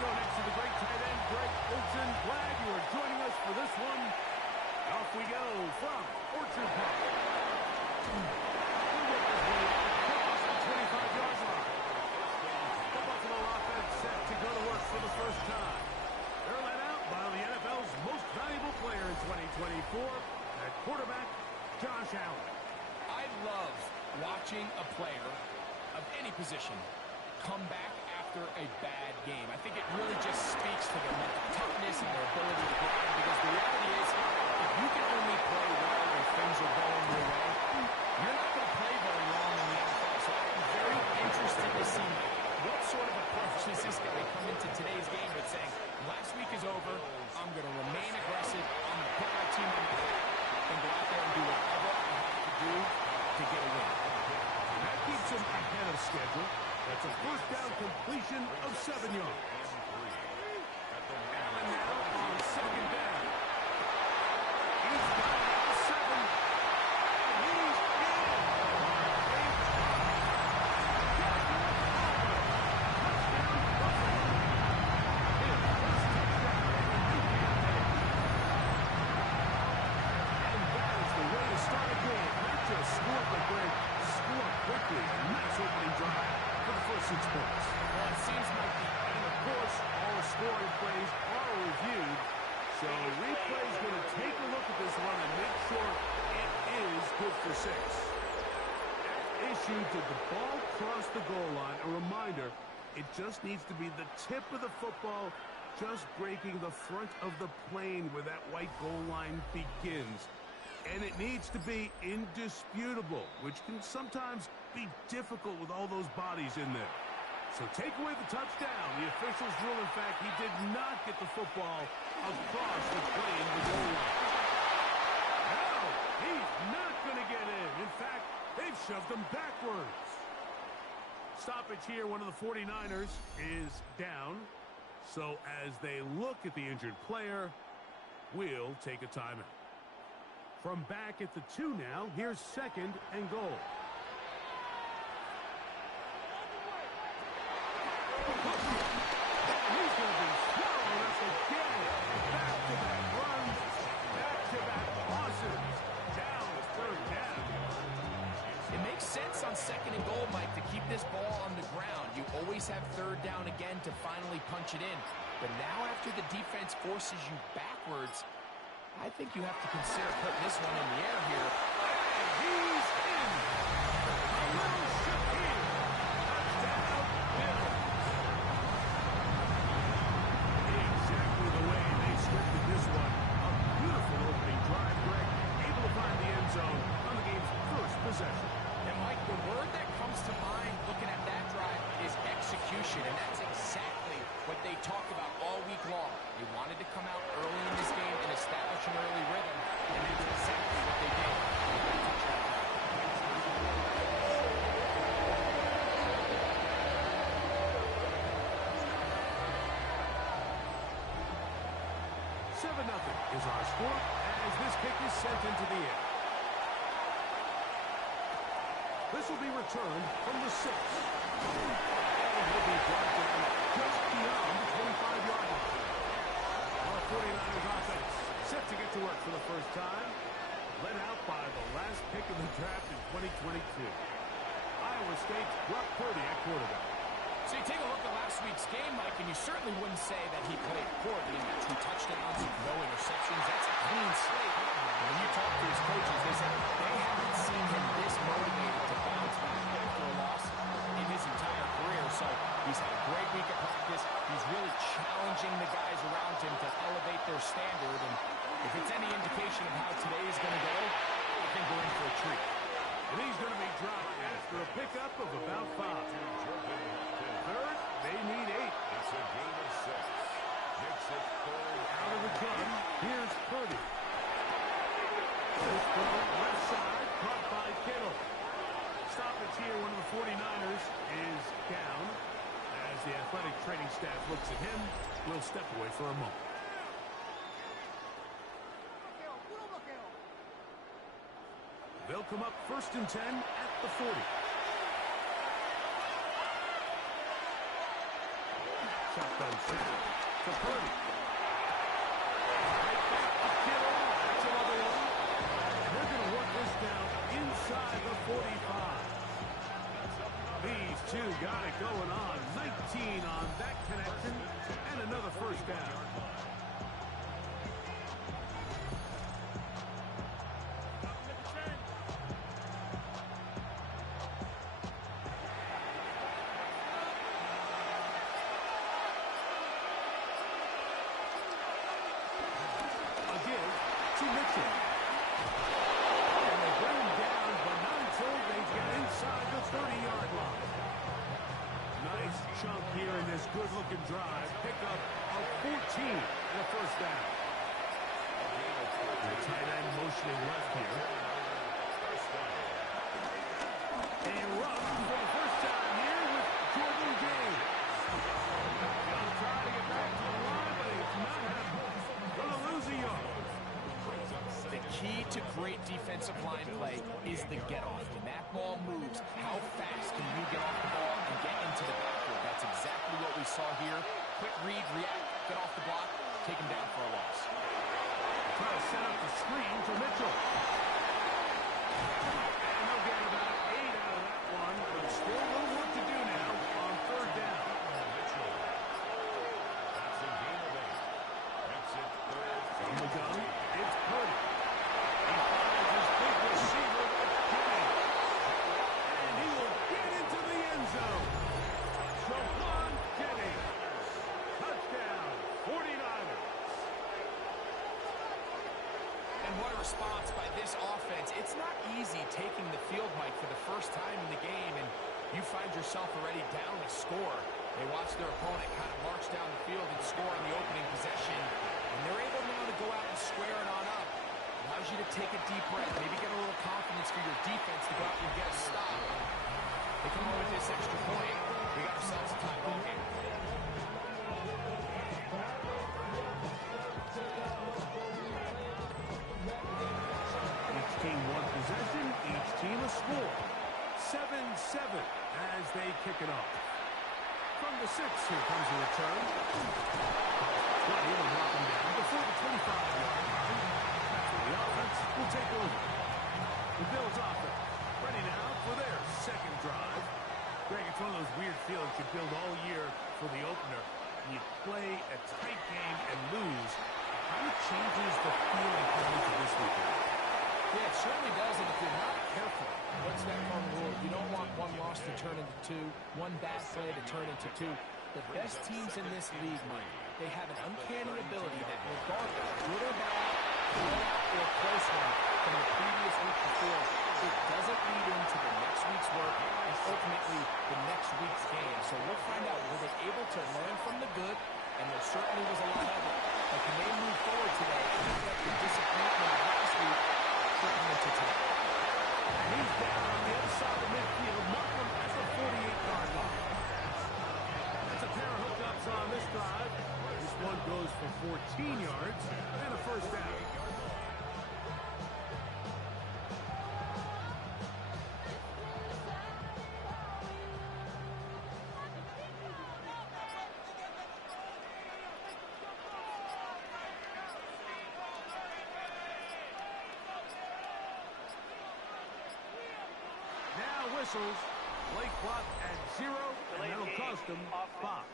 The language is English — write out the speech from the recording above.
go next to the great tight end, Greg Olson. Glad you are joining us for this one. Off we go from Orchard Park. He'll make his way across the 25-yard line. The Buffalo offense set to go to work for the first time. They're led out by the NFL's most valuable player in 2024, at quarterback, Josh Allen. I love watching a player of any position come back after a bad game. I think it really just speaks to their mental toughness and their ability to grind, because the reality is, if you can only play well when things are going your way, you're not going to play very long in the NFL. So I'm very interested to see what sort of approach does this guy come into today's game with, saying, last week is over, I'm going to remain aggressive, I'm going to put my team on my back, and go out there and do whatever I have to do to get a win. That keeps him ahead of schedule. That's a first down completion of 7 yards. Allen now on second down. He's got it at the 7. And he's in. And that is the way to start a game. Not just score the break, score quickly. A nice opening drive for the first 6 points. Well, it seems like And of course, all scoring plays are reviewed. So replay is going to take a look at this one and make sure it is good for 6. At issue, did the ball cross the goal line? A reminder, it just needs to be the tip of the football just breaking the front of the plane where that white goal line begins. And it needs to be indisputable, which can sometimes be difficult with all those bodies in there. So take away the touchdown. The officials rule, in fact, he did not get the football across the plane, the goal line. No, he's not going to get in. In fact, they've shoved him backwards. Stoppage here, one of the 49ers is down. So as they look at the injured player, we'll take a timeout. From back at the 2 now, here's second and goal. He's going to be swallowed up again. Back-to-back runs, back-to-back losses. Down to third down. It makes sense on second and goal, Mike, to keep this ball on the ground. You always have third down again to finally punch it in. But now after the defense forces you backwards, I think you have to consider putting this one in the air here. And he's in. A little shift here. Touchdown, Bills. Exactly the way they scripted this one. A beautiful opening drive, Greg. Able to find the end zone on the game's first possession. And, Mike, the word that comes to mind looking at that drive is execution, and that's exactly what they talked about all week long. They wanted to come out early in this game and establish an early rhythm, and that's exactly what they did. 7-0 is our score as this kick is sent into the air. This will be returned from the 6. And will be brought down just beyond the 25-yard line. Our 49ers offense set to get to work for the first time. Led out by the last pick of the draft in 2022. Iowa State's Brock Purdy at quarterback. So you take a look at last week's game, Mike, and you certainly wouldn't say that he played poorly. He got 2 touchdowns, no interceptions. That's a clean slate. And when you talk to his coaches, they said they haven't seen him this motivated to bounce back after a loss in his entire career. So he's had a great week of practice. He's really challenging the guys around him to elevate their standard. And if it's any indication of how today is going to go, I think we're in for a treat. And he's going to be dropped after a pickup of about 5. Third, they need 8. It's a game of 6. Makes it third. Out of the gun, here's Purdy. This throw left side, caught by Kittle. Stoppage here, one of the 49ers is down. As the athletic training staff looks at him, we'll step away for a moment. They'll come up first and 10 at the 40. Shotgun snap to Purdy. They're going to work this down inside the 45. These two got it going on. 19 on that connection and another first down. To Mitchell. And they bring him down, but not until they get inside the 30-yard line. Nice chunk here in this good-looking drive. Pick up a 14 and a first down. The tight end motioning left here. A run for the first time here with Jordan James. He'll try to get back to the line, but it's not happening. Going to lose a yard. The key to great defensive line play is the get-off. When that ball moves, how fast can you get off the ball and get into the backfield? That's exactly what we saw here. Quick read, react, get off the block, take him down for a loss. Try to set up the screen for Mitchell. And they'll get about 8 out of that one, but still a little work to do now on third down. Mitchell. That's a gain of 8. Makes it third. From the gun, it's Purdy. He finds his big receiver, Jimmy. And he will get into the end zone. Jawan Jennings. Touchdown, 49ers. And what a response by this offense. It's not easy taking the field, Mike, for the first time in the game, and you find yourself already down a score. They watch their opponent kind of march down the field and score on the opening possession, and they're able now to go out and square it on up. Allows you to take a deep breath, maybe get a little confidence for your defense to go out and get a stop. They come away with this extra point. We got ourselves a tie ball game. Each team one possession, each team a score. 7-7 as they kick it off. From the 6, here comes a return. 20 will knock him down before the 25-yard line. That's where the offense will take over. The Bills offense ready now for their second drive. Greg, it's one of those weird feelings you build all year for the opener. You play a tight game and lose. How it changes the feeling coming into this weekend. Yeah, it certainly does, and if you're not careful, what's that called rule? You don't want one loss to turn into 2, one bad play to turn into 2. The best teams in this league, Mike, they have an uncanny ability that regardless, good or bad, blowout or close one from the previous week before, it doesn't lead into the next week's work and ultimately the next week's game. So we'll find out, were they able to learn from the good, and there certainly was a lot of it, but can they move forward today and let the disappointment of last week turn into today? And he's down on the other side of midfield. Markham at the 48-yard line. That's a pair of hookups on this drive. This one goes for 14 yards and a first down. Now whistles. Play clock at 0, and that'll cost them 5.